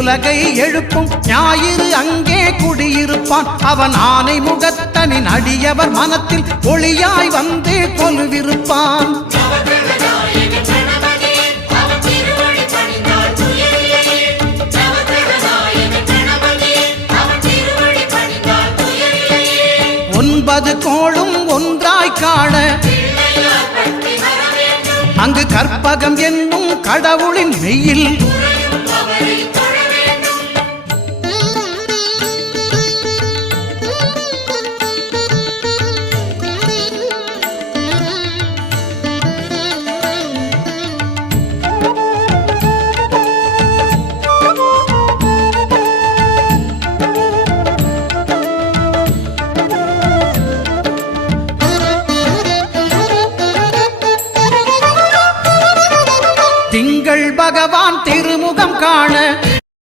உலகை எழுப்பும் ஞாயிறு அங்கே குடியிருப்பான். அவன் ஆனை முகத்தனின் அடியவர் மனத்தில் ஒளியாய் வந்து கொலுவிருப்பான். ஒன்பது கோளும் ஒன்றாய் காண அங்கு கற்பகம் என்னும் கடவுளின் மெய்யில் திங்கள் பகவான் திருமுகம் காண